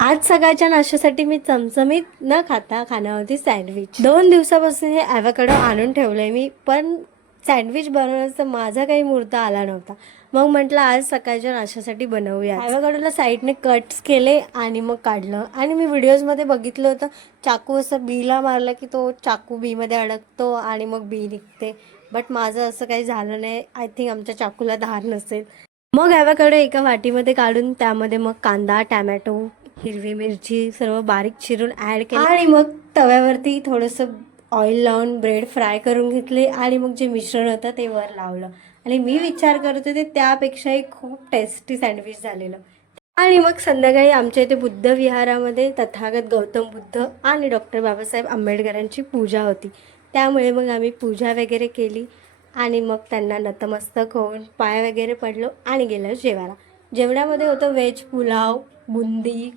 आज सकाळच्या नाश्त्यासाठी मी चमचमीत न खाता खाणार होती सँडविच. 2 दिवसापासून हे ॲव्होकाडो आणून ठेवलंय मी, पण सँडविच बनवण्याचा माझा काही मुहूर्त आला नव्हता. मग म्हटलं आज सकाळच्या नाश्त्यासाठी बनवूया. ॲव्होकाडोला साईडने कट्स केले आणि मग काढलं. आणि मी व्हिडिओजमध्ये बघितलं होतं, चाकू असं बीला मारलं की तो चाकू बीमध्ये अडकतो आणि मग बी निघते. बट माझं असं काही झालं नाही. आय थिंक आमच्या चाकूला धार नसेल. मग ॲव्होकाडो एका वाटीमध्ये काढून त्यामध्ये मग कांदा, टॅमॅटो, हिरवी मिरची सर्व बारीक चिरून ॲड केलं आणि मग तव्यावरती थोडंसं ऑइल लावून ब्रेड फ्राय करून घेतले आणि मग जे मिश्रण होतं ते वर लावलं. आणि मी विचार करत होते त्यापेक्षाही खूप टेस्टी सँडविच झालेलं. आणि मग संध्याकाळी आमच्या इथे बुद्ध विहारामध्ये तथागत गौतम बुद्ध आणि डॉक्टर बाबासाहेब आंबेडकरांची पूजा होती. त्यामुळे मग आम्ही पूजा वगैरे केली आणि मग त्यांना नतमस्तक होऊन पाय वगैरे पडलो आणि गेलो जेवायला. जेवणामध्ये होतं व्हेज पुलाव, बुंदी,